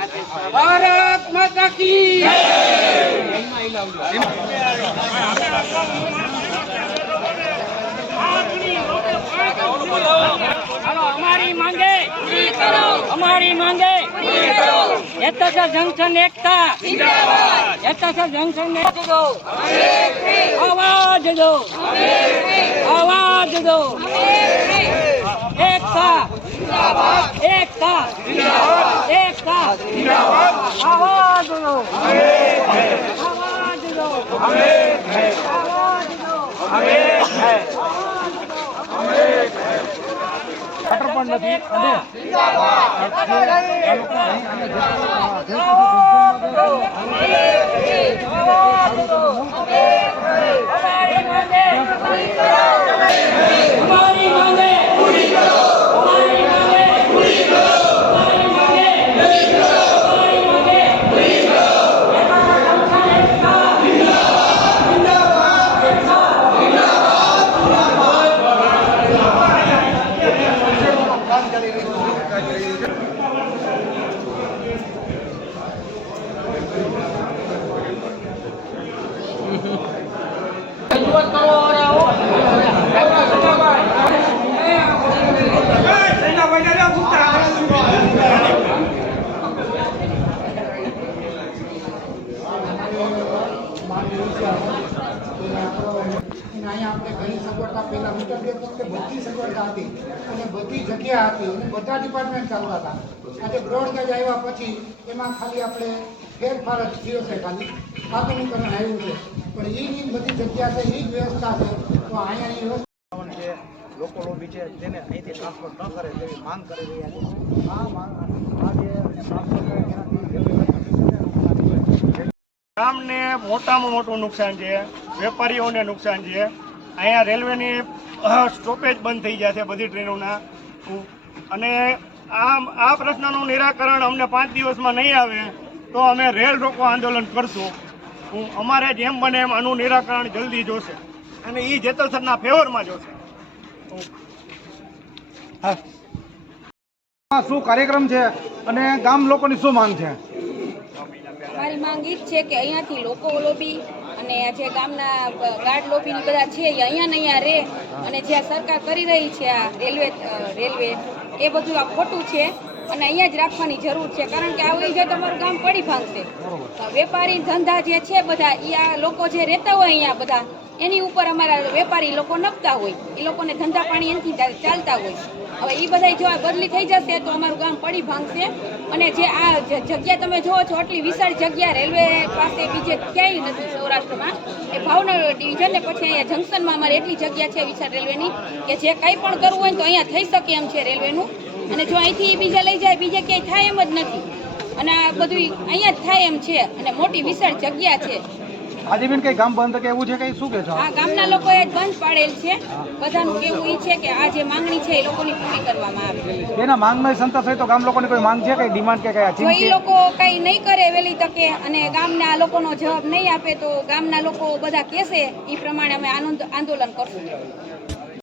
ભારત માતા કી અમારી માંગે અમારી માંગે. એતસ જંકશન એકતા. એતસ જંકશન એકતા આવાજ દો. અવાજ દો. એકતા. એકતા. આવાજ દો આવાજ દો આવાજ દો ગટર પણ નથી અને અમારી માંગે અમારી માંગે અમારી માંગે અમારી માંગે અમારી માંગે અને અહીંયા આપણે ઘણી સગવડતા પહેલા મીટર ગેટ વખતે બધી સગવડતા હતી અને બધી જગ્યા હતી બધા ડિપાર્ટમેન્ટ ચાલતા હતા. આજે બ્રોડગેજ આવ્યા પછી એમાં ખાલી આપણે ફેરફાર જ થયો છે ખાલી. આધુનિકરણ આવ્યું છે. પણ એ જ બધી જગ્યા છે એ જ વ્યવસ્થા છે. તો અહીંયાની વ્યવસ્થા લોકો લોબી છે તેને અહીંથી ટ્રાન્સફર ન કરે તેવી માંગ કરી રહ્યા છે. આ માંગ આ જે ટ્રાન્સફર કરે તેનાથી ગામને મોટામાં મોટું નુકસાન છે વેપારીઓને નુકસાન છે. અહીંયા રેલવેની સ્ટોપેજ બંધ થઈ ગયા છે બધી ટ્રેનોના. અને આ આ પ્રશ્નનું નિરાકરણ અમને પાંચ દિવસમાં નહીં આવે. તો અમે રેલ રોકો આંદોલન કરશું. હું અમારે જેમ બને એમ આનું નિરાકરણ જલ્દી જોશે. અને એ જેતલસરના ફેવરમાં જોશે. હા. શું કાર્યક્રમ છે અને ગામ લોકોની શું માંગ છે? મારી માંગ એ જ છે કે અહીંયાથી લોકો લોબી અને જે ગામના ગાર્ડ લોબી બધા છે એ અહીંયા નહીં અહીંયા રહે અને જે આ સરકાર કરી રહી છે આ રેલવે રેલવે એ બધું આ ખોટું છે. અને અહીંયા જ રાખવાની જરૂર છે. કારણ કે આવી જો તમારું ગામ પડી ભાંગશે. વેપારી ધંધા જે છે બધા એ આ લોકો જે રહેતા હોય અહીંયા બધા, એની ઉપર અમારા વેપારી લોકો નપતા હોય. એ લોકોને ધંધા પાણી એનાથી ચાલતા હોય. હવે એ બધા જો બદલી થઈ જશે તો અમારું ગામ પડી ભાંગશે. અને જે આ જગ્યા તમે જુઓ છો, આટલી વિશાળ જગ્યા, રેલવે પાસે બીજે ક્યાંય નથી સૌરાષ્ટ્રમાં. એ ભાવનગર ડિવિઝન ને પછી અહીંયા જંકશનમાં અમારે એટલી જગ્યા છે વિશાળ રેલવેની કે જે કંઈ પણ કરવું હોય તો અહીંયા થઈ શકે એમ છે રેલવેનું. અને જો અહીંથી બીજા લઈ જાય બીજે ક્યાંય થાય એમ જ નથી. અને આ બધું અહીંયા જ થાય એમ છે. અને મોટી વિશાળ જગ્યા છે. આજે બેન કઈ ગામ બંધ કે એવું છે કઈ? શું કે છો? આ ગામના લોકોએ જ બંધ પાડેલ છે. બધાનું કેવું ઈ છે કે આ જે માંગણી છે એ લોકોની પૂરી કરવામાં આવે. એના માંગમાં સંતોષ હોય તો ગામ લોકોની કોઈ માંગ છે કઈ? ડિમાન્ડ કે કઈ? જો ઈ લોકો કઈ નહીં કરે વેલી તકે અને ગામના લોકોનો જવાબ નહીં આપે તો ગામના લોકો બધા કહેશે એ પ્રમાણે અમે આનંદ આંદોલન કરશું.